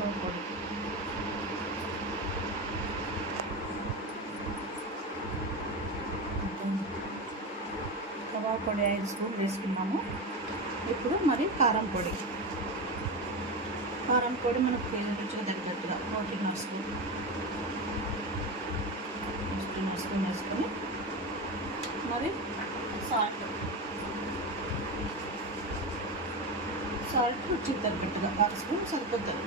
Kebab పొడి, kebab పొడి 5 స్పూన్లు వేసుకున్నాము. ఇప్పుడు మరి కారం పొడి మనకు రుచిగా తగ్గట్టుగా 1.5 స్పూన్ వేసుకొని మరి సాల్ట్ రుచికి తగ్గట్టుగా 1 స్పూన్ సరిపోతుంది.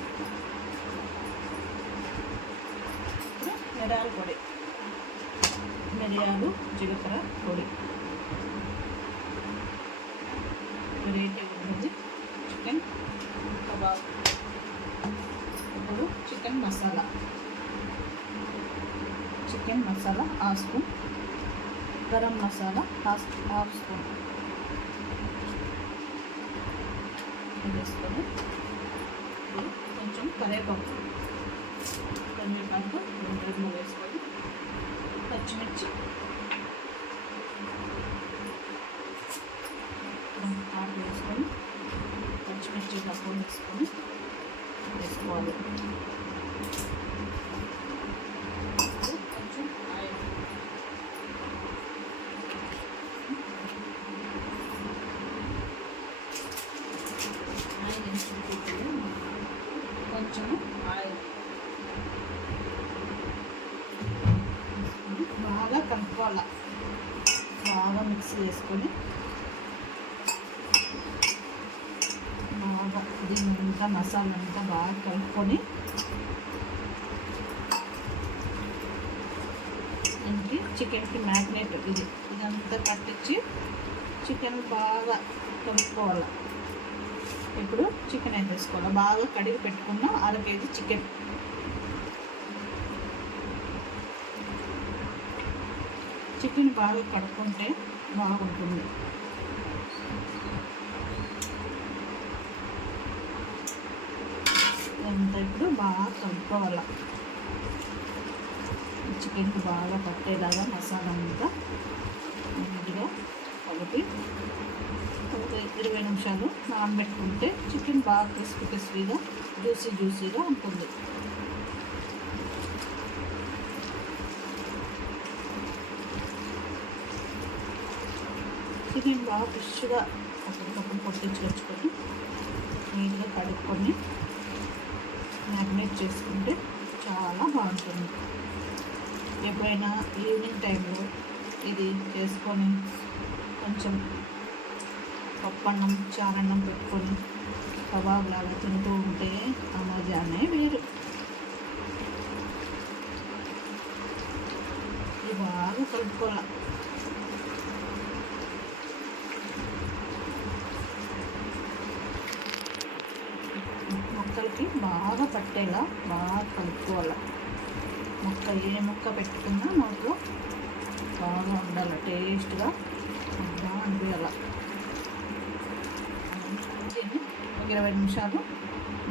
మిరియాలు జీలకర్ర పొడి వెరైటీ ఉంటుంది. Chicken kebab. ఇప్పుడు chicken masala 1/2 spoon, garam masala 1/2 spoon వేసుకొని కొంచెం కరివేపాకు 2 వేసుకొని పచ్చిమిర్చి వేసుకొని పచ్చిమిర్చి తక్కువ వేసుకోవాలి. కొంచెం ఆయిల్ బాగా కలుపుకోవాలి. బాగా మిక్స్ చేసుకొని బాగా దీనింతా మసాలా అంతా బాగా కలుపుకొని ఇంటి చికెన్కి మ్యాగ్నేట్ ఇదంతా పట్టించి చికెన్ బాగా కలుపుకోవాలి. ఇప్పుడు చికెన్ వేసేసుకోవాలి. బాగా కడిగి పెట్టుకున్న 1/2 కేజీ చికెన్ బాగా కడుక్కుంటే బాగుంటుంది. ఇదంతా ఇప్పుడు బాగా కలుపుకోవాలి. చికెన్కి బాగా పట్టేలాగా మసాలా అంతా నీట్గా కలిపి 20 నిమిషాలు నానబెట్టుకుంటే చికెన్ బాగా క్రిస్పీగా జ్యూసీగా ఉంటుంది. చికెన్ బాగా ఫ్రెష్గా అప్పటికప్పుడు కొట్టించుకొని నీట్గా కడుక్కొని మ్యారినేట్ చేసుకుంటే చాలా బాగుంటుంది. ఎప్పుడైనా ఈవినింగ్ టైంలో ఇది చేసుకొని కొంచెం పప్పన్నం చారన్నం పెట్టుకొని కబాబ్ లాగా తింటూ ఉంటే ఆ మజానే వేరు. ఇది బాగా కలుపుకోవాలి. ముక్కలకి బాగా పట్టేలా బాగా కలుపుకోవాలి. ఏ ముక్క పెట్టుకున్నా నోట్లో బాగా ఉండాలి, టేస్ట్గా బాగా అనిపించాలి. దీన్ని ఒక 20 నిమిషాలు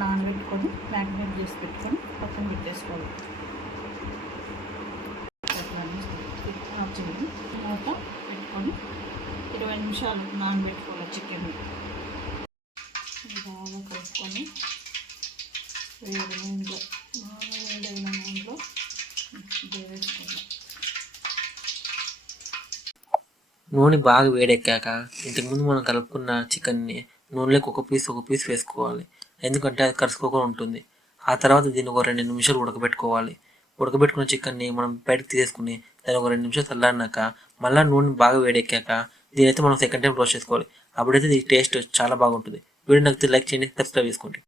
నానబెట్టుకొని మ్యారినేట్ చేసి పెట్టుకొని పక్కన పెట్టేసుకోవాలి. వచ్చింది మూత పెట్టుకొని 20 నిమిషాలు నానబెట్టుకోవాలి. చికెన్ బాగా కలుపుకొని వేడైన నూనెలో వేసుకోవాలి. నూనె బాగా వేడెక్కాక ఇంతకుముందు మనం కలుపుకున్న చికెన్ని నూనెలోకి ఒక పీస్ వేసుకోవాలి. ఎందుకంటే అది కరుసుకోకుండా ఉంటుంది. ఆ తర్వాత దీన్ని ఒక 2 నిమిషాలు ఉడకబెట్టుకోవాలి. ఉడకబెట్టుకున్న చికెన్ని మనం బయటకు తీసేసుకుని దాన్ని ఒక 2 నిమిషాలు చల్లారినాక మళ్ళీ నూనె బాగా వేడెక్కాక దీనైతే మనం సెకండ్ టైం రోస్ట్ చేసుకోవాలి. అప్పుడైతే ఈ టేస్ట్ చాలా బాగుంటుంది. వీడియో నచ్చితే లైక్ చేయండి, సబ్స్క్రైబ్ చేసుకోండి.